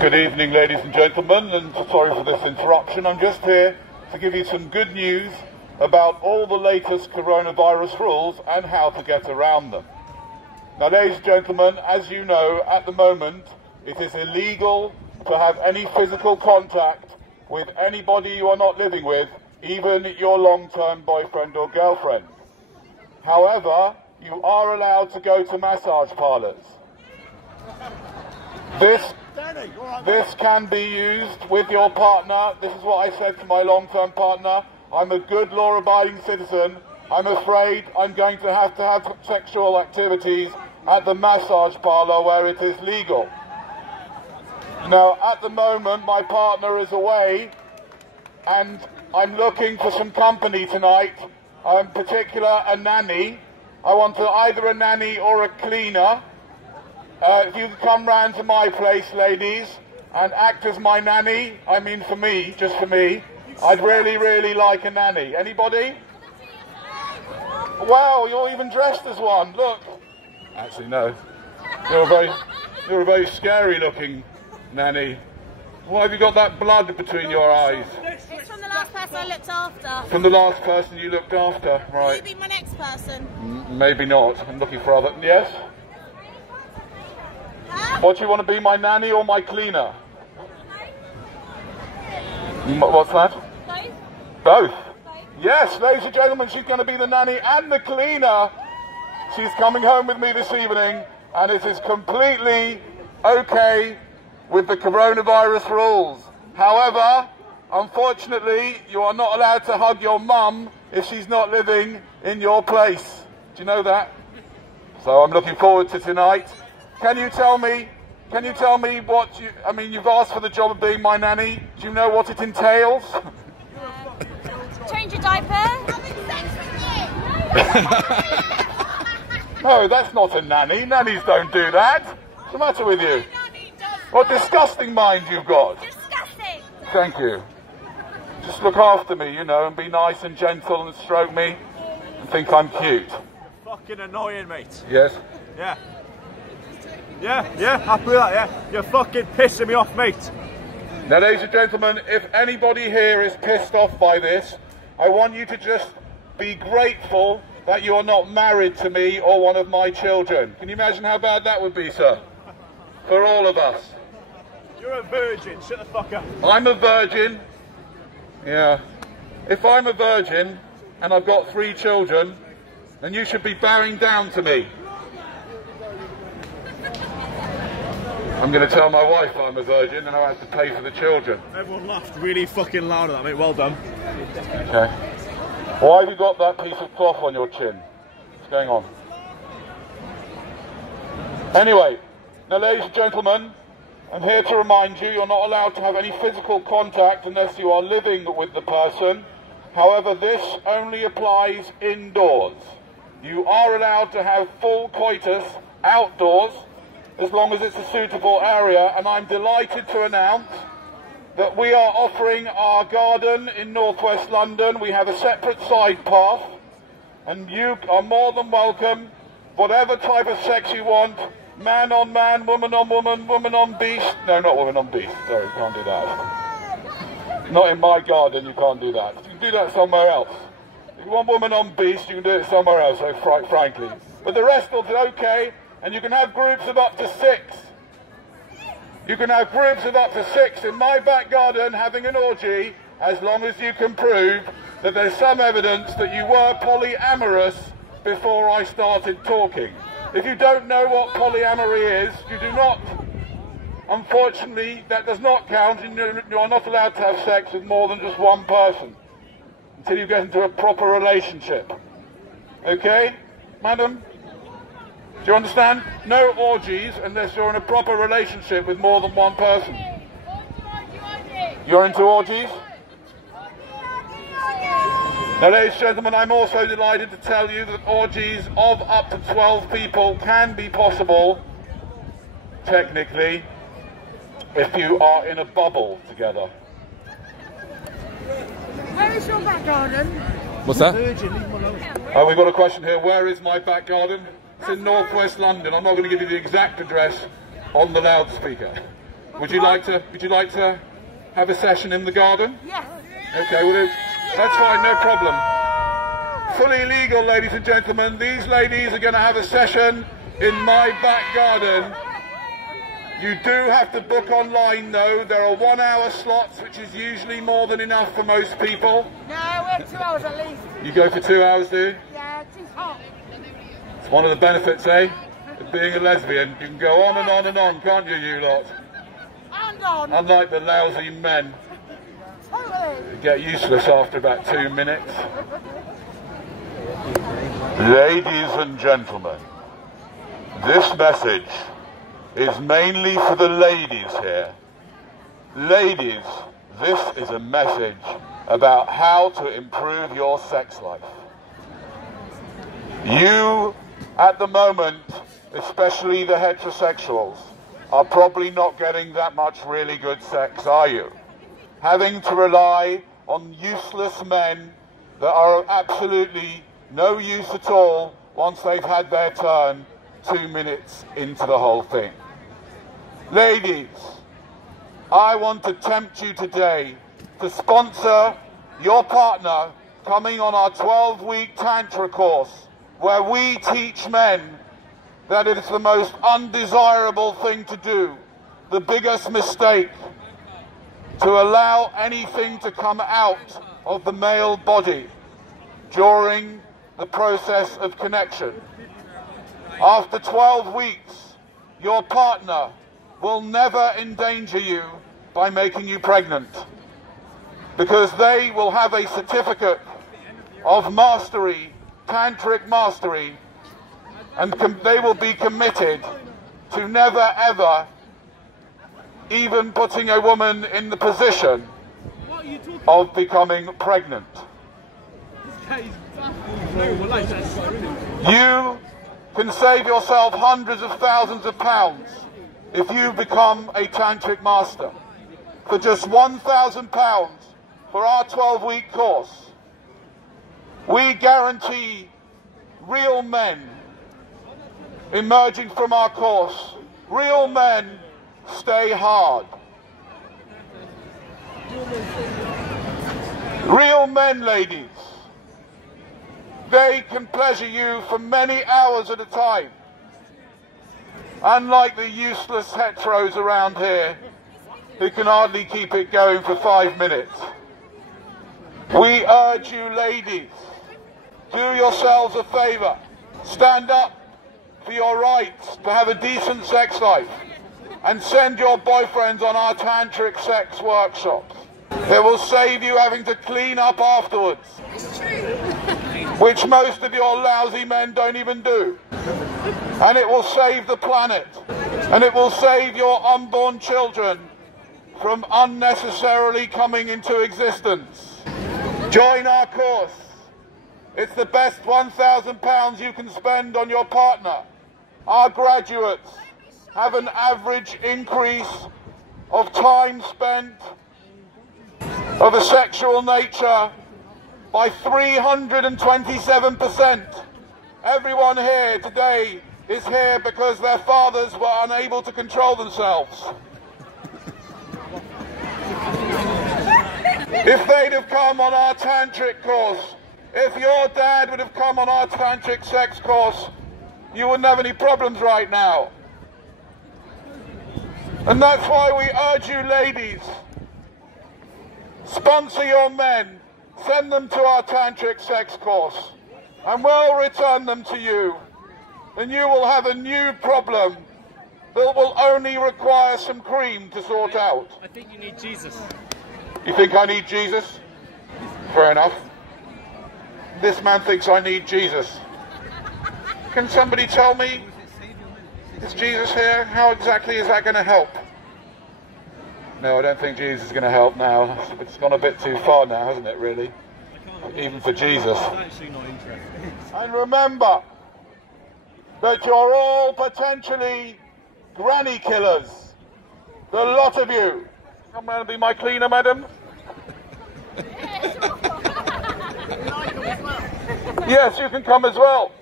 Good evening, ladies and gentlemen, and sorry for this interruption. I'm just here to give you some good news about all the latest coronavirus rules and how to get around them. Now, ladies and gentlemen, as you know, at the moment, it is illegal to have any physical contact with anybody you are not living with, even your long-term boyfriend or girlfriend. However, you are allowed to go to massage parlours. This can be used with your partner. This is what I said to my long-term partner. I'm a good law-abiding citizen. I'm afraid I'm going to have sexual activities at the massage parlour where it is legal. Now, at the moment, my partner is away, and I'm looking for some company tonight. In particular, a nanny. I want either a nanny or a cleaner. If you can come round to my place, ladies, and act as my nanny, I mean for me, just for me, I'd really, really like a nanny. Anybody? Wow, you're even dressed as one, look. Actually, no. You're a very scary looking nanny. Why have you got that blood between your eyes? It's from the last person I looked after. From the last person you looked after, right. Maybe my next person. Maybe not. I'm looking for other... Yes? What, do you want to be, my nanny or my cleaner? What's that? Both. Both? Yes, ladies and gentlemen, she's going to be the nanny and the cleaner. She's coming home with me this evening, and it is completely okay with the coronavirus rules. However, unfortunately, you are not allowed to hug your mum if she's not living in your place. Do you know that? So I'm looking forward to tonight. Can you tell me what you... I mean, you've asked for the job of being my nanny. Do you know what it entails? Change your diaper. Having sex with you. No, that's not a nanny. Nannies don't do that. What's the matter with you? What disgusting mind you've got. Disgusting. Thank you. Just look after me, you know, and be nice and gentle and stroke me and think I'm cute. Fucking annoying, mate. Yes? Yeah. Yeah, happy with that, yeah. You're fucking pissing me off, mate. Now, ladies and gentlemen, if anybody here is pissed off by this, I want you to just be grateful that you are not married to me or one of my children. Can you imagine how bad that would be, sir? For all of us. You're a virgin, shut the fuck up. I'm a virgin. Yeah. If I'm a virgin and I've got 3 children, then you should be bowing down to me. I'm going to tell my wife I'm a virgin and I have to pay for the children. Everyone laughed really fucking loud at that, mate. Well done. Okay. Why have you got that piece of cloth on your chin? What's going on? Anyway, now, ladies and gentlemen, I'm here to remind you you're not allowed to have any physical contact unless you are living with the person. However, this only applies indoors. You are allowed to have full coitus outdoors, as long as it's a suitable area, and I'm delighted to announce that we are offering our garden in northwest London. We have a separate side path, and you are more than welcome, whatever type of sex you want, man on man, woman on woman, woman on beast. No, not woman on beast, sorry, you can't do that. Not in my garden, you can't do that. You can do that somewhere else. If you want woman on beast, you can do it somewhere else, so frankly. But the rest will be okay. And you can have groups of up to 6. You can have groups of up to 6 in my back garden having an orgy, as long as you can prove that there's some evidence that you were polyamorous before I started talking. If you don't know what polyamory is, you do not. Unfortunately, that does not count, and you are not allowed to have sex with more than just one person until you get into a proper relationship. Okay, madam? Do you understand? No orgies unless you're in a proper relationship with more than one person. You're into orgies? Now, ladies and gentlemen, I'm also delighted to tell you that orgies of up to 12 people can be possible, technically, if you are in a bubble together. Where is your back garden? What's that? Oh, we've got a question here. Where is my back garden? It's in northwest London. I'm not going to give you the exact address on the loudspeaker. Would you like to have a session in the garden? Yes. Okay, well, that's fine, no problem. Fully legal, ladies and gentlemen. These ladies are going to have a session in my back garden. You do have to book online, though. There are 1 hour slots, which is usually more than enough for most people. No, we're 2 hours at least. You go for 2 hours, do you? Yeah, it's too hot. It's one of the benefits, eh? Of being a lesbian. You can go on and on and on, can't you, you lot? And on. Unlike the lousy men. Totally. You get useless after about 2 minutes. Ladies and gentlemen, this message is mainly for the ladies here. Ladies, this is a message about how to improve your sex life. You, at the moment, especially the heterosexuals, are probably not getting that much really good sex, are you? Having to rely on useless men that are absolutely no use at all once they've had their turn 2 minutes into the whole thing. Ladies, I want to tempt you today to sponsor your partner coming on our 12-week Tantra course, where we teach men that it is the most undesirable thing to do, the biggest mistake, to allow anything to come out of the male body during the process of connection. After 12 weeks, your partner will never endanger you by making you pregnant, because they will have a certificate of mastery, tantric mastery, and they will be committed to never ever even putting a woman in the position of becoming pregnant. You can save yourself hundreds of thousands of pounds if you become a tantric master. For just £1,000 for our 12-week course, we guarantee real men emerging from our course. Real men stay hard. Real men, ladies, they can pleasure you for many hours at a time. Unlike the useless heteros around here who can hardly keep it going for 5 minutes. We urge you, ladies, do yourselves a favour. Stand up for your rights to have a decent sex life and send your boyfriends on our tantric sex workshops. It will save you having to clean up afterwards, which most of your lousy men don't even do. And it will save the planet, and it will save your unborn children from unnecessarily coming into existence. Join our course. It's the best £1,000 you can spend on your partner. Our graduates have an average increase of time spent of a sexual nature by 327%. Everyone here today is here because their fathers were unable to control themselves. If they'd have come on our tantric course, if your dad would have come on our tantric sex course, you wouldn't have any problems right now. And that's why we urge you, ladies, sponsor your men, send them to our tantric sex course, and we'll return them to you. And you will have a new problem that will only require some cream to sort out. I think you need Jesus. You think I need Jesus? Fair enough. This man thinks I need Jesus. Can somebody tell me, is Jesus here? How exactly is that going to help? No, I don't think Jesus is going to help now. It's gone a bit too far now, hasn't it, really? Even for Jesus. And remember that you're all potentially granny killers. The lot of you. Come round and be my cleaner, madam. Yes, you can come as well.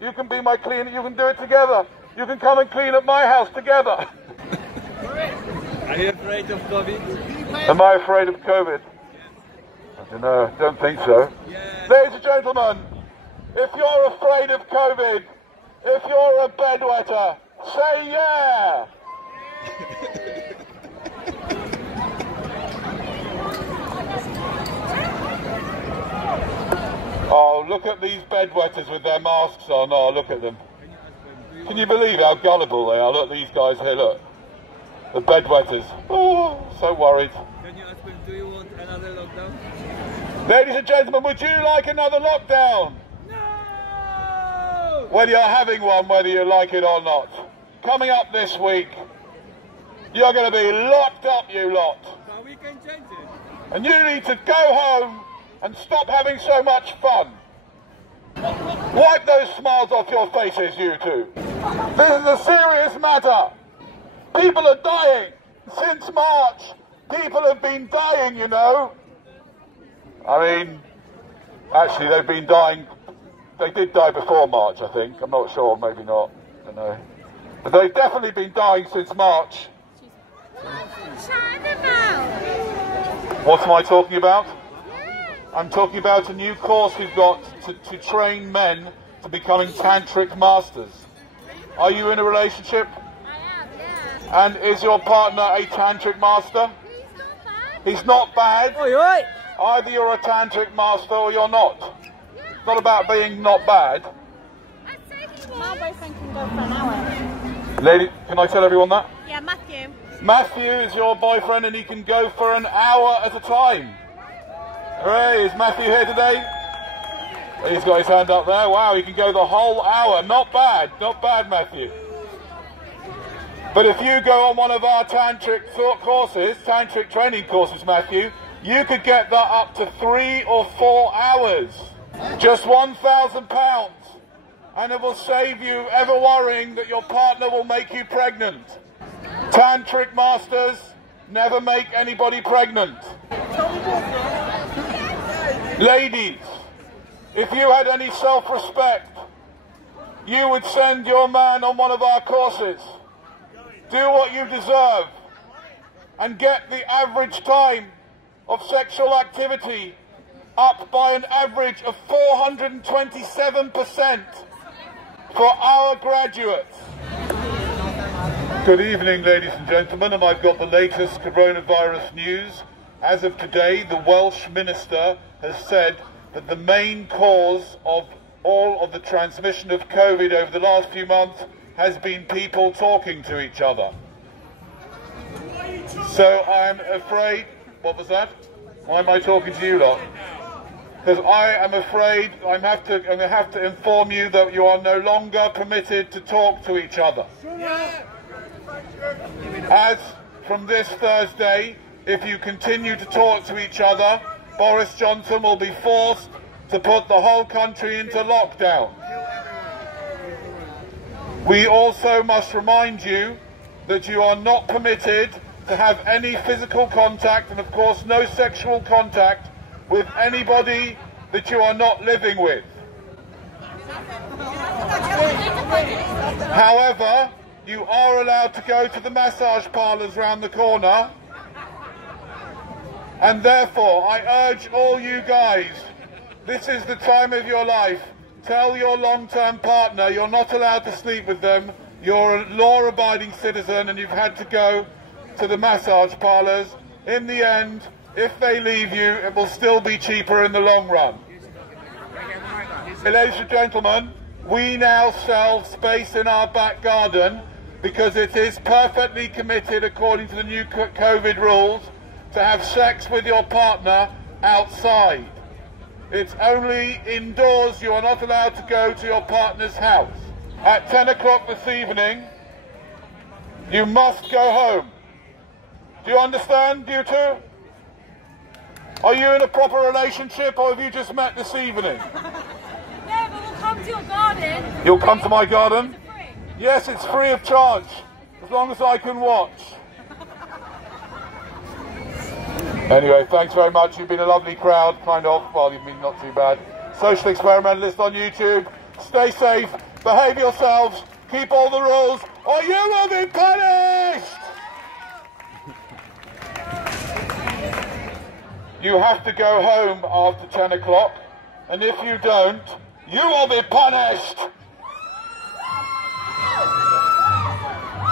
You can be my cleaner. You can do it together. You can come and clean at my house together. Are you afraid of COVID? Am I afraid of COVID? I don't know, don't think so. Yeah. Ladies and gentlemen, if you're afraid of COVID, if you're a bedwetter, say yeah! Oh, look at these bedwetters with their masks on. Oh, look at them. Can you believe how gullible they are? Look at these guys here, look. The bedwetters. Oh, so worried. Can you ask them, do you want another lockdown? Ladies and gentlemen, would you like another lockdown? No! Well, you're having one whether you like it or not. Coming up this week, you're going to be locked up, you lot. So we can change it. And you need to go home and stop having so much fun. Wipe those smiles off your faces, you two. This is a serious matter. People are dying. Since March, people have been dying, you know. I mean, actually, they've been dying. They did die before March, I think. I'm not sure, maybe not. I don't know. But they've definitely been dying since March. What am I talking about? I'm talking about a new course we've got to train men to becoming tantric masters. Are you in a relationship? I am, yeah. And is your partner a tantric master? He's not bad. Oi, oi! Either you're a tantric master or you're not. It's not about being not bad. My boyfriend can go for an hour. Lady, can I tell everyone that? Yeah, Matthew. Matthew is your boyfriend and he can go for an hour at a time. Hooray, is Matthew here today? He's got his hand up there. Wow, he can go the whole hour. Not bad, Matthew. But if you go on one of our tantric courses, tantric training courses, Matthew, you could get that up to 3 or 4 hours. Just £1,000. And it will save you ever worrying that your partner will make you pregnant. Tantric masters never make anybody pregnant. Ladies, if you had any self-respect, you would send your man on one of our courses. Do what you deserve and get the average time of sexual activity up by an average of 427% for our graduates. Good evening, ladies and gentlemen, and I've got the latest coronavirus news. As of today, the Welsh Minister has said that the main cause of all of the transmission of COVID over the last few months has been people talking to each other. So I'm afraid... What was that? Why am I talking to you lot? Because I am afraid I'm going to have to inform you that you are no longer permitted to talk to each other. As from this Thursday, if you continue to talk to each other, Boris Johnson will be forced to put the whole country into lockdown. We also must remind you that you are not permitted to have any physical contact and of course no sexual contact with anybody that you are not living with. However, you are allowed to go to the massage parlours round the corner, and therefore I urge all you guys, this is the time of your life. Tell your long-term partner you're not allowed to sleep with them, you're a law-abiding citizen and you've had to go to the massage parlours. In the end, if they leave you, it will still be cheaper in the long run. Ladies and gentlemen, we now sell space in our back garden because it is perfectly committed, according to the new COVID rules, to have sex with your partner outside. It's only indoors. You are not allowed to go to your partner's house. At 10 o'clock this evening, you must go home. Do you understand, you two? Are you in a proper relationship or have you just met this evening? No, but we'll come to your garden. You'll come to my garden? Is it free? Yes, it's free of charge, as long as I can watch. Anyway, thanks very much. You've been a lovely crowd, kind of. Well, you've been not too bad. Social Experimentalist on YouTube. Stay safe, behave yourselves, keep all the rules, or you will be punished! you have to go home after 10 o'clock, and if you don't, you will be punished.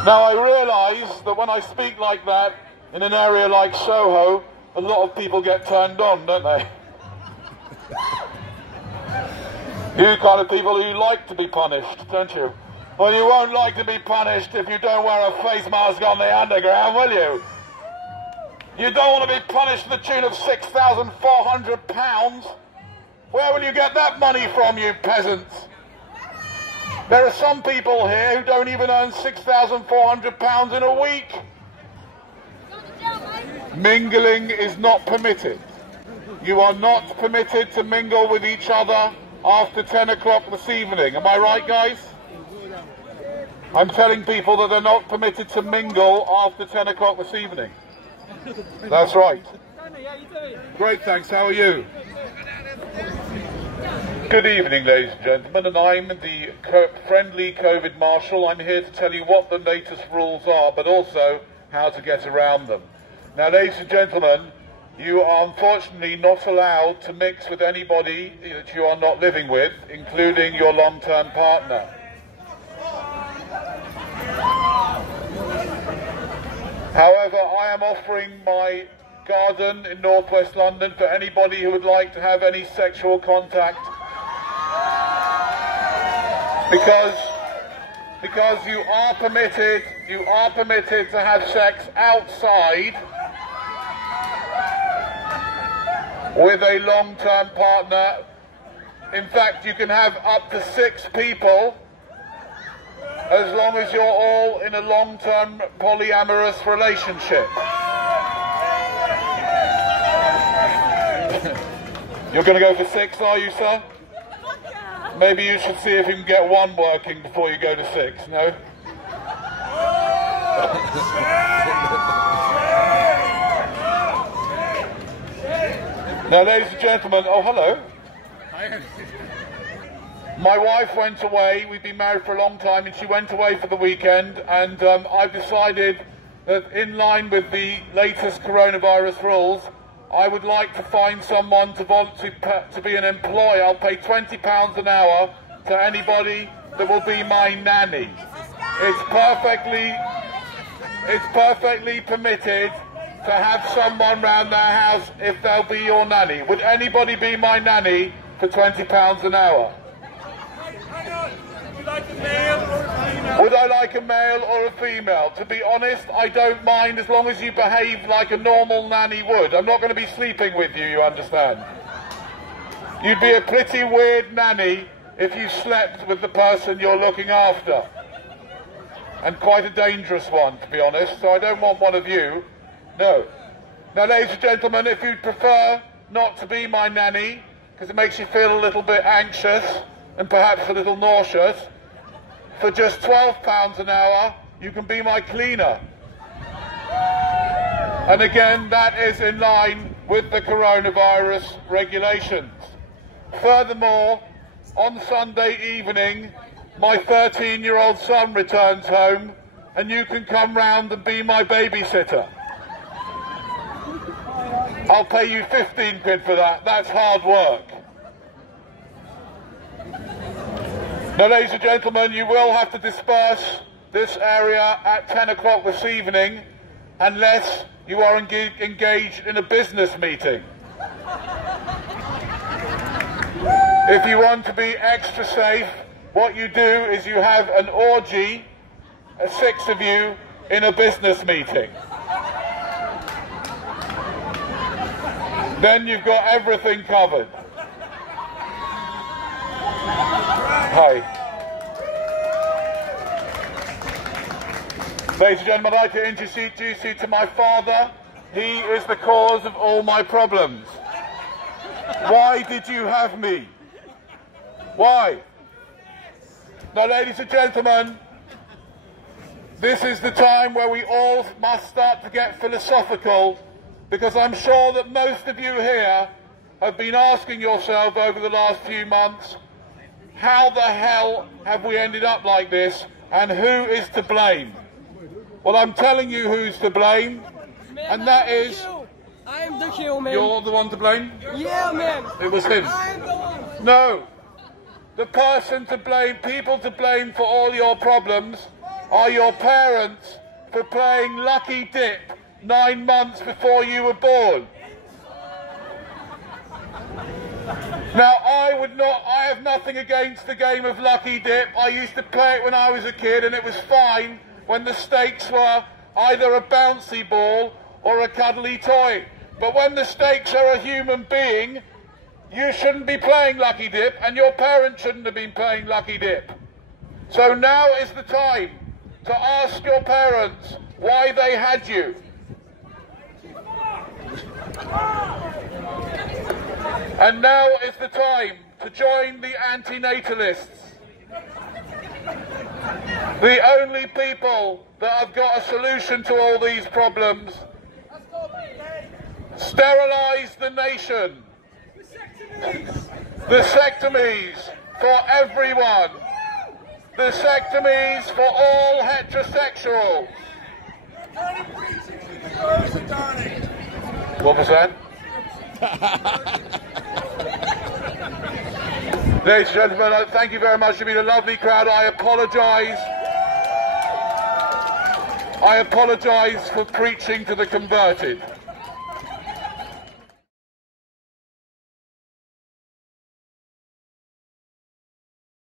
Now, I realise that when I speak like that in an area like Soho, a lot of people get turned on, don't they? You kind of people who like to be punished, don't you? Well, you won't like to be punished if you don't wear a face mask on the underground, will you? You don't want to be punished to the tune of £6,400. Where will you get that money from, you peasants? There are some people here who don't even earn £6,400 in a week. Mingling is not permitted. You are not permitted to mingle with each other after 10 o'clock this evening. Am I right, guys? I'm telling people that they're not permitted to mingle after 10 o'clock this evening. That's right. Great, thanks. How are you? Good evening, ladies and gentlemen, and I'm the friendly COVID Marshal. I'm here to tell you what the latest rules are, but also how to get around them. Now, ladies and gentlemen, you are unfortunately not allowed to mix with anybody that you are not living with, including your long-term partner. However, I am offering my garden in northwest London for anybody who would like to have any sexual contact, because you are permitted to have sex outside with a long-term partner. In fact, you can have up to 6 people, as long as you're all in a long-term polyamorous relationship. You're going to go for 6, are you, sir? Maybe you should see if you can get 1 working before you go to 6, no? Now, ladies and gentlemen, oh, hello. My wife went away. We've been married for a long time, and she went away for the weekend, and I've decided that in line with the latest coronavirus rules, I would like to find someone to be an employee. I'll pay £20 an hour to anybody that will be my nanny. It's perfectly permitted to have someone round their house if they'll be your nanny. Would anybody be my nanny for £20 an hour? Would I like a male or a female? To be honest, I don't mind as long as you behave like a normal nanny would. I'm not going to be sleeping with you, you understand? You'd be a pretty weird nanny if you slept with the person you're looking after. And quite a dangerous one, to be honest, so I don't want one of you. No. Now, ladies and gentlemen, if you'd prefer not to be my nanny, because it makes you feel a little bit anxious and perhaps a little nauseous, for just £12 an hour, you can be my cleaner. And again, that is in line with the coronavirus regulations. Furthermore, on Sunday evening, my 13-year-old son returns home, and you can come round and be my babysitter. I'll pay you 15 quid for that. That's hard work. Now, ladies and gentlemen, you will have to disperse this area at 10 o'clock this evening unless you are engaged in a business meeting. If you want to be extra safe, what you do is you have an orgy, 6 of you, in a business meeting. Then you've got everything covered. Hi. Ladies and gentlemen, I'd like to introduce you to my father. He is the cause of all my problems. Why did you have me? Why? Now, ladies and gentlemen, this is the time where we all must start to get philosophical, because I'm sure that most of you here have been asking yourself over the last few months, how the hell have we ended up like this, and who is to blame? Well, I'm telling you who's to blame, and that is I'm the kill man. You're the one to blame? Yeah, man. It was him. I'm the one. No. The person to blame, people to blame for all your problems are your parents for playing Lucky Dip 9 months before you were born. Now, I have nothing against the game of Lucky Dip. I used to play it when I was a kid, and it was fine when the stakes were either a bouncy ball or a cuddly toy. But when the stakes are a human being, you shouldn't be playing Lucky Dip, and your parents shouldn't have been playing Lucky Dip. So now is the time to ask your parents why they had you. And now is the time to join the anti-natalists. The only people that have got a solution to all these problems. Sterilise the nation. Vasectomies for everyone. Vasectomies for all heterosexuals. What was that? Ladies and gentlemen, thank you very much. You've been a lovely crowd. I apologise for preaching to the converted.